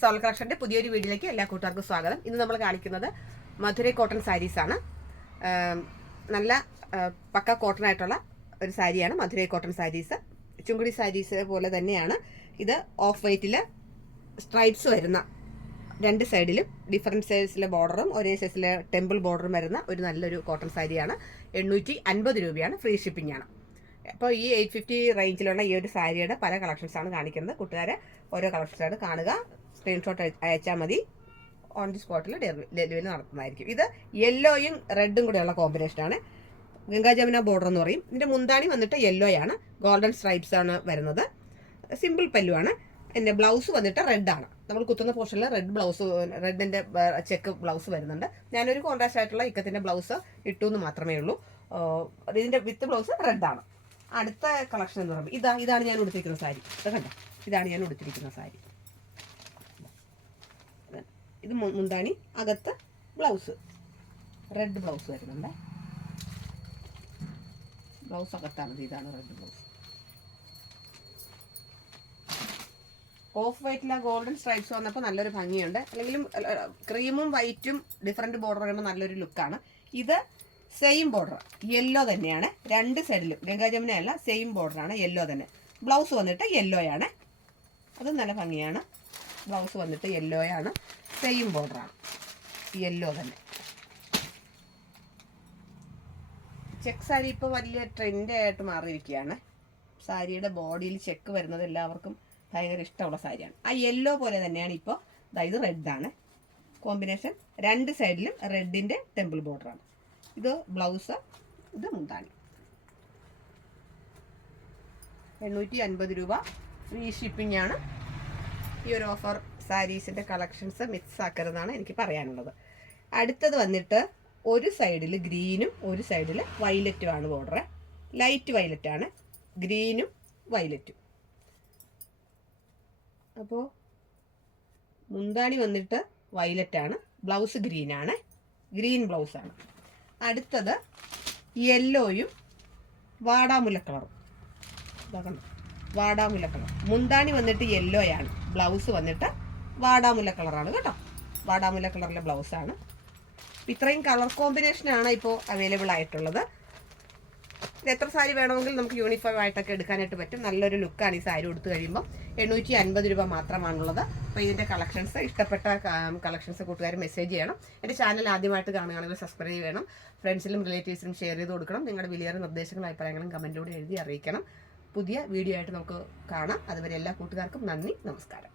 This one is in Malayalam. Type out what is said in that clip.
സോൾ കളക്ഷന്റെ പുതിയൊരു വീഡിയോയിലേക്ക് എല്ലാ കൂട്ടുകാർക്കും സ്വാഗതം. ഇന്ന് നമ്മൾ കാണിക്കുന്നത് മധുരൈ കോട്ടൺ സാരീസ് ആണ്. നല്ല പക്ക കോട്ടൺ ആയിട്ടുള്ള ഒരു സാരിയാണ് മധുരൈ കോട്ടൺ സാരീസ്. ചുങ്കുടി സാരീസ് പോലെ തന്നെയാണ് ഇത്. ഓഫ് വൈറ്റിൽ സ്ട്രൈപ്സ് വരുന്ന രണ്ട് സൈഡിലും ഡിഫറെൻറ്റ് സൈസിലെ ബോർഡറും ഒരേ സൈസിലെ ടെമ്പിൾ ബോർഡറും വരുന്ന ഒരു നല്ലൊരു കോട്ടൺ സാരിയാണ്. 850 രൂപയാണ്. ഫ്രീ ഷിപ്പിംഗ് ആണ്. അപ്പോൾ ഈ 850 റേഞ്ചിലുള്ള ഈ ഒരു സാരിയുടെ പല കളക്ഷൻസാണ് കാണിക്കുന്നത്. കൂട്ടുകാരെ ഓരോ കളക്ഷൻസാണ് കാണുക, സ്ക്രീൻഷോട്ട് അയച്ചാൽ മതി. ഓൺ ദി സ്പോട്ടിൽ ഡെലിവറി നടത്തുന്നതായിരിക്കും. ഇത് യെല്ലോയും റെഡും കൂടെയുള്ള കോമ്പിനേഷനാണ്. ഗംഗാ ജമുന ബോർഡർ എന്ന് പറയും. ഇതിൻ്റെ മുന്താണി വന്നിട്ട് യെല്ലോയാണ്, ഗോൾഡൻ സ്ട്രൈപ്സ് ആണ് വരുന്നത്. സിമ്പിൾ പല്ലുവാണ്. എൻ്റെ ബ്ലൗസ് വന്നിട്ട് റെഡാണ്. നമ്മൾ കുത്തുന്ന പോർഷനിൽ റെഡിൻ്റെ ചെക്ക് ബ്ലൗസ് വരുന്നുണ്ട്. ഞാനൊരു കോൺട്രാസ്റ്റ് ആയിട്ടുള്ള ഇക്കത്തിൻ്റെ ബ്ലൗസ് ഇട്ടു എന്ന് മാത്രമേ ഉള്ളൂ. ഇതിൻ്റെ വിത്ത് ബ്ലൗസ് റെഡാണ്. അടുത്ത കളക്ഷൻ എന്ന് പറയുമ്പോൾ ഇതാണ് ഞാൻ ഉടുത്തിരിക്കുന്ന സാരി. കണ്ടോ, ഇതാണ് ഞാൻ ഉടുത്തിരിക്കുന്ന സാരി. ഇത് മുന്താണി, അകത്ത് ബ്ലൗസ് റെഡ് ബ്ലൗസ് വരുന്നുണ്ട്. ബ്ലൗസ് അകത്താണ്. ഇതാണ് റെഡ് ബ്ലൗസ്. ഓഫ് വൈറ്റിലെ ഗോൾഡൻ സ്ട്രൈപ്സ് വന്നപ്പോൾ നല്ലൊരു ഭംഗിയുണ്ട്. അല്ലെങ്കിലും ക്രീമും വൈറ്റും ഡിഫറെൻറ്റ് ബോർഡർ വരുമ്പോൾ നല്ലൊരു ലുക്കാണ്. ഇത് സെയിം ബോർഡർ യെല്ലോ തന്നെയാണ്. രണ്ട് സൈഡിലും ഗംഗാ ജമുന അല്ല, സെയിം ബോർഡറാണ്, യെല്ലോ തന്നെ. ബ്ലൗസ് വന്നിട്ട് യെല്ലോയാണ്. അത് നല്ല ഭംഗിയാണ്. ബ്ലൗസ് വന്നിട്ട് യെല്ലോയാണ്, സെയിം ബോർഡറാണ്, യെല്ലോ തന്നെ. ചെക്ക് സാരി ഇപ്പോൾ വലിയ ട്രെൻഡായിട്ട് മാറിയിരിക്കുകയാണ്. സാരിയുടെ ബോഡിയിൽ ചെക്ക് വരുന്നത് എല്ലാവർക്കും ഭയങ്കര ഇഷ്ടമുള്ള സാരിയാണ്. ആ യെല്ലോ പോലെ തന്നെയാണ് ഇപ്പോൾ. ഇത് റെഡാണ് കോമ്പിനേഷൻ. രണ്ട് സൈഡിലും റെഡിൻ്റെ ടെമ്പിൾ ബോർഡറാണ്. ഇത് ബ്ലൗസ്, ഇത് മുന്താണി. 850 രൂപ. ഫ്രീ ഷിപ്പിംഗ് ആണ്. ഈ ഒരു ഓഫർ സാരീസിൻ്റെ കളക്ഷൻസ് മിക്സ് ആക്കരുതെന്നാണ് എനിക്ക് പറയാനുള്ളത്. അടുത്തത് വന്നിട്ട് ഒരു സൈഡിൽ ഗ്രീനും ഒരു സൈഡിൽ വയലറ്റുമാണ് ബോർഡർ. ലൈറ്റ് വയലറ്റാണ്, ഗ്രീനും വയലറ്റും. അപ്പോൾ മുന്താണി വന്നിട്ട് വയലറ്റാണ്, ബ്ലൗസ് ഗ്രീനാണ്, ഗ്രീൻ ബ്ലൗസാണ്. അടുത്തത് യെല്ലോയും വാടാമുല്ല കളറും. വാടാമുല്ല കളർ. മുന്താണി വന്നിട്ട് യെല്ലോയാണ്, ബ്ലൗസ് വന്നിട്ട് വാടാമുല്ല കളറാണ് കേട്ടോ. വാടാമുല്ല കളറിലെ ബ്ലൗസാണ്. ഇത്രയും കളർ കോമ്പിനേഷനാണ് ഇപ്പോൾ അവൈലബിൾ ആയിട്ടുള്ളത്. ഇത് എത്ര സാരി വേണമെങ്കിൽ നമുക്ക് യൂണിഫോം ആയിട്ടൊക്കെ എടുക്കാനായിട്ട് പറ്റും. നല്ലൊരു ലുക്കാണ് ഈ സാരി കൊടുത്തു കഴിയുമ്പോൾ. 850 രൂപ മാത്രമാണുള്ളത്. അപ്പോൾ ഇതിൻ്റെ കളക്ഷൻസ്, ഇഷ്ടപ്പെട്ട കളക്ഷൻസ് കൂട്ടുകാർ മെസ്സേജ് ചെയ്യണം. എൻ്റെ ചാനൽ ആദ്യമായിട്ട് കാണുകയാണെങ്കിൽ സബ്സ്ക്രൈബ് ചെയ്യണം. ഫ്രണ്ട്സിലും റിലേറ്റീവ്സിനും ഷെയർ ചെയ്ത് കൊടുക്കണം. നിങ്ങളുടെ വിലയേറെ നിർദ്ദേശങ്ങളും അഭിപ്രായങ്ങളും കമൻറ്റിലൂടെ എഴുതി അറിയിക്കണം. പുതിയ വീഡിയോ ആയിട്ട് നമുക്ക് കാണാം. അതുവരെ എല്ലാ കൂട്ടുകാർക്കും നന്ദി, നമസ്കാരം.